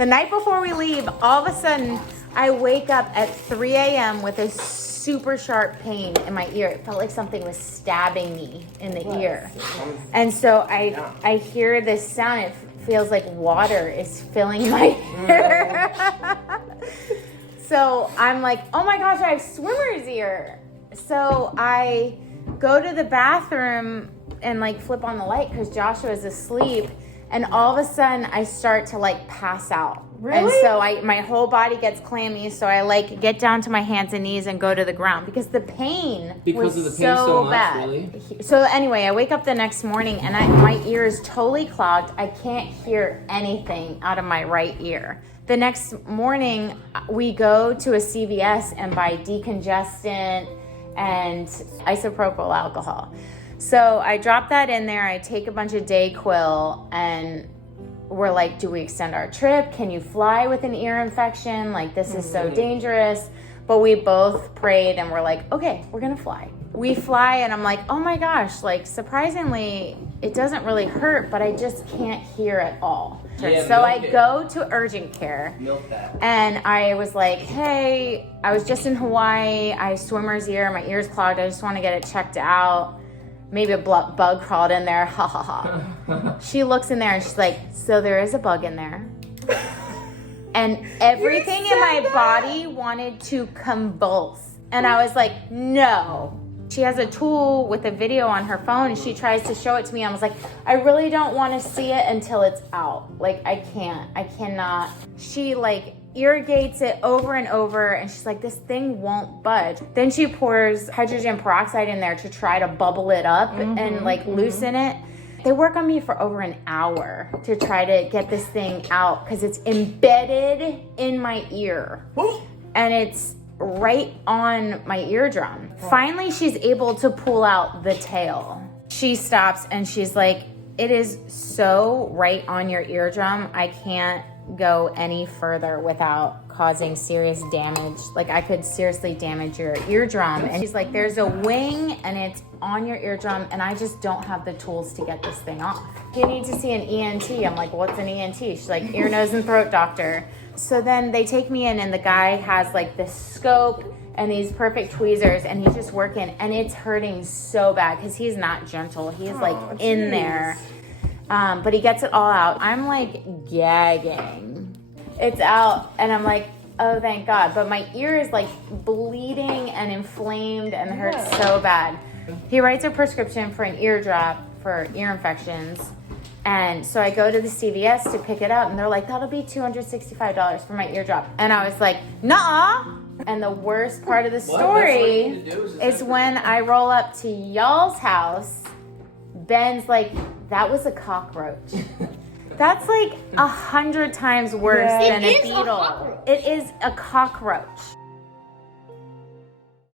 The night before we leave, all of a sudden, I wake up at 3 a.m. with a super sharp pain in my ear. It felt like something was stabbing me in the ear. And so I hear this sound. It feels like water is filling my ear. So I'm like, oh my gosh, I have swimmer's ear. So I go to the bathroom and like flip on the light because Joshua is asleep. And all of a sudden I start to like pass out. Really? And so my whole body gets clammy. So I like get down to my hands and knees and go to the ground because the pain was so bad. Really? So anyway, I wake up the next morning and my ear is totally clogged. I can't hear anything out of my right ear. The next morning we go to a CVS and buy decongestant and isopropyl alcohol. So I drop that in there. I take a bunch of DayQuil and we're like, do we extend our trip? Can you fly with an ear infection? Like, this is so dangerous. But we both prayed and we're like, okay, we're going to fly. We fly and I'm like, oh my gosh, like surprisingly, it doesn't really hurt, but I just can't hear at all. Yeah, so I go to urgent care and I was like, hey, I was just in Hawaii. I have swimmer's ear. My ear's clogged. I just want to get it checked out. Maybe a bug crawled in there. Ha ha ha. She looks in there and she's like, so there is a bug in there. And everything in my body wanted to convulse. And I was like, no. She has a tool with a video on her phone and she tries to show it to me. I was like, I really don't want to see it until it's out. Like, I cannot. She like irrigates it over and over and she's like, this thing won't budge. Then she pours hydrogen peroxide in there to try to bubble it up and like loosen it. They work on me for over an hour to try to get this thing out because it's embedded in my ear and it's right on my eardrum. Finally, she's able to pull out the tail. She stops and she's like, it is so right on your eardrum. I can't go any further without causing serious damage. Like, I could seriously damage your eardrum. And she's like, there's a wing and it's on your eardrum and I just don't have the tools to get this thing off. You need to see an ENT. I'm like, what's an ENT? She's like, ear, nose, and throat doctor. So then they take me in and the guy has like this scope and these perfect tweezers and he's just working and it's hurting so bad because he's not gentle. He's like in there. But he gets it all out. I'm like gagging. It's out and I'm like, oh, thank God. But my ear is like bleeding and inflamed and hurts so bad. He writes a prescription for an ear drop for ear infections. And so I go to the CVS to pick it up and they're like, that'll be $265 for my ear drop. And I was like, nah. And the worst part of the story is when I roll up to y'all's house, Ben's like, that was a cockroach. That's like 100 times worse than a beetle. It is a cockroach.